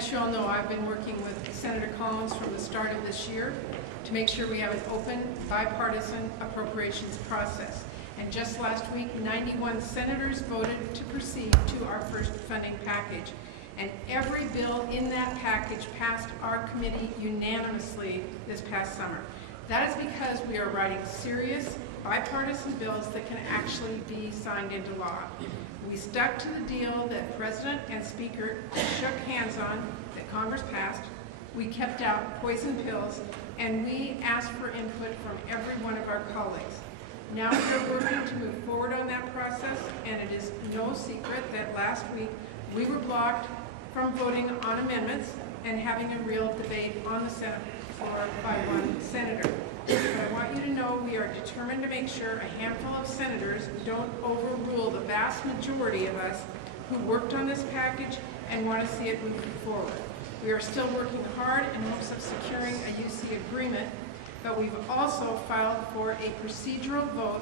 As you all know, I've been working with Senator Collins from the start of this year to make sure we have an open, bipartisan appropriations process. And just last week, 91 senators voted to proceed to our first funding package. And every bill in that package passed our committee unanimously this past summer. That is because we are writing serious, bipartisan bills that can actually be signed into law. We stuck to the deal that President and Speaker shook hands on, that Congress passed. We kept out poison pills, and we asked for input from every one of our colleagues. Now we're working to move forward on that process, and it is no secret that last week we were blocked from voting on amendments and having a real debate on the Senate floor by one senator. But I want you to know we are determined to make sure a handful of senators don't overrule the vast majority of us who worked on this package and want to see it moving forward. We are still working hard in hopes of securing a UC agreement, but we've also filed for a procedural vote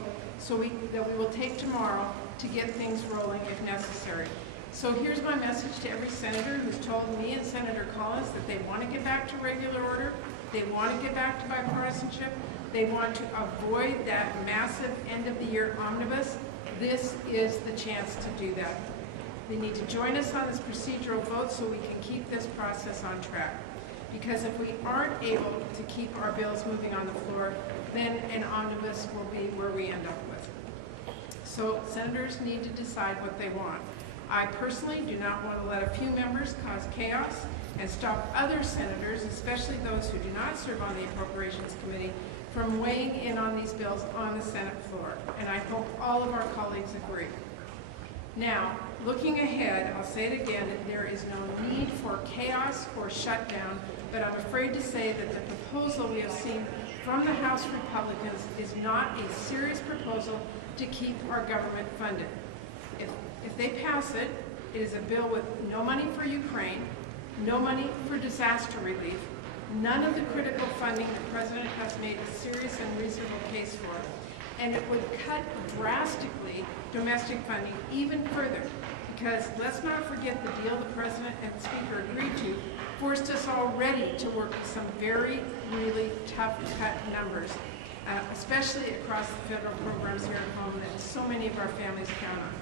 that we will take tomorrow to get things rolling if necessary. So here's my message to every senator who's told me and Senator Collins that they want to get back to regular order, they want to get back to bipartisanship, they want to avoid that massive end-of-the-year omnibus. This is the chance to do that. They need to join us on this procedural vote so we can keep this process on track. Because if we aren't able to keep our bills moving on the floor, then an omnibus will be where we end up with. So senators need to decide what they want. I personally do not want to let a few members cause chaos and stop other senators, especially those who do not serve on the Appropriations Committee, from weighing in on these bills on the Senate floor. And I hope all of our colleagues agree. Now, looking ahead, I'll say it again, there is no need for chaos or shutdown, but I'm afraid to say that the proposal we have seen from the House Republicans is not a serious proposal to keep our government funded. If they pass it, it is a bill with no money for Ukraine, no money for disaster relief, none of the critical funding the President has made a serious and reasonable case for, and it would cut drastically domestic funding even further, because let's not forget the deal the President and the Speaker agreed to forced us already to work with some really tough cut numbers, especially across the federal programs here at home that so many of our families count on.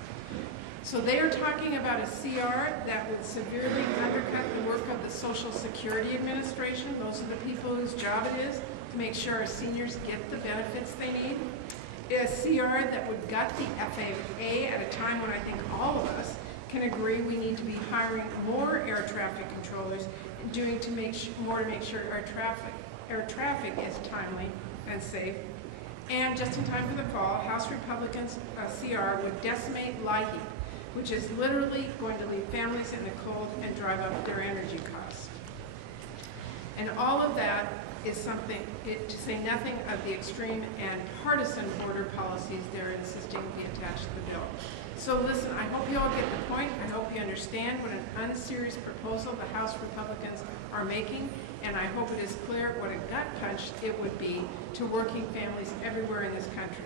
So they are talking about a CR that would severely undercut the work of the Social Security Administration. Those are the people whose job it is to make sure our seniors get the benefits they need. A CR that would gut the FAA at a time when I think all of us can agree we need to be hiring more air traffic controllers and doing more to make sure air traffic is timely and safe. And just in time for the fall, House Republicans' CR would decimate LIHEAP, which is literally going to leave families in the cold and drive up their energy costs. And all of that is something, to say nothing of the extreme and partisan border policies they're insisting be attached to the bill. So listen, I hope you all get the point. I hope you understand what an unserious proposal the House Republicans are making, and I hope it is clear what a gut punch it would be to working families everywhere in this country.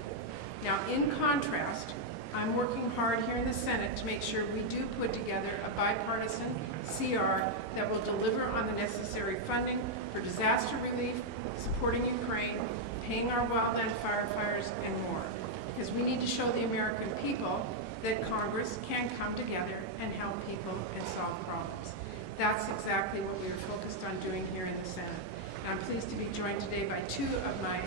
Now, in contrast, I'm working hard here in the Senate to make sure we do put together a bipartisan CR that will deliver on the necessary funding for disaster relief, supporting Ukraine, paying our wildland firefighters, and more. Because we need to show the American people that Congress can come together and help people and solve problems. That's exactly what we are focused on doing here in the Senate. And I'm pleased to be joined today by two of my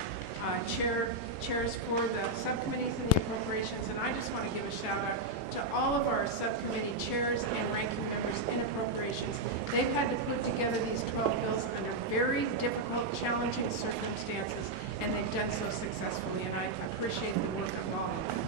chairs for the subcommittees and the appropriations, and I just want to give a shout out to all of our subcommittee chairs and ranking members in appropriations. They've had to put together these 12 bills under very difficult, challenging circumstances, and they've done so successfully, and I appreciate the work of all of them.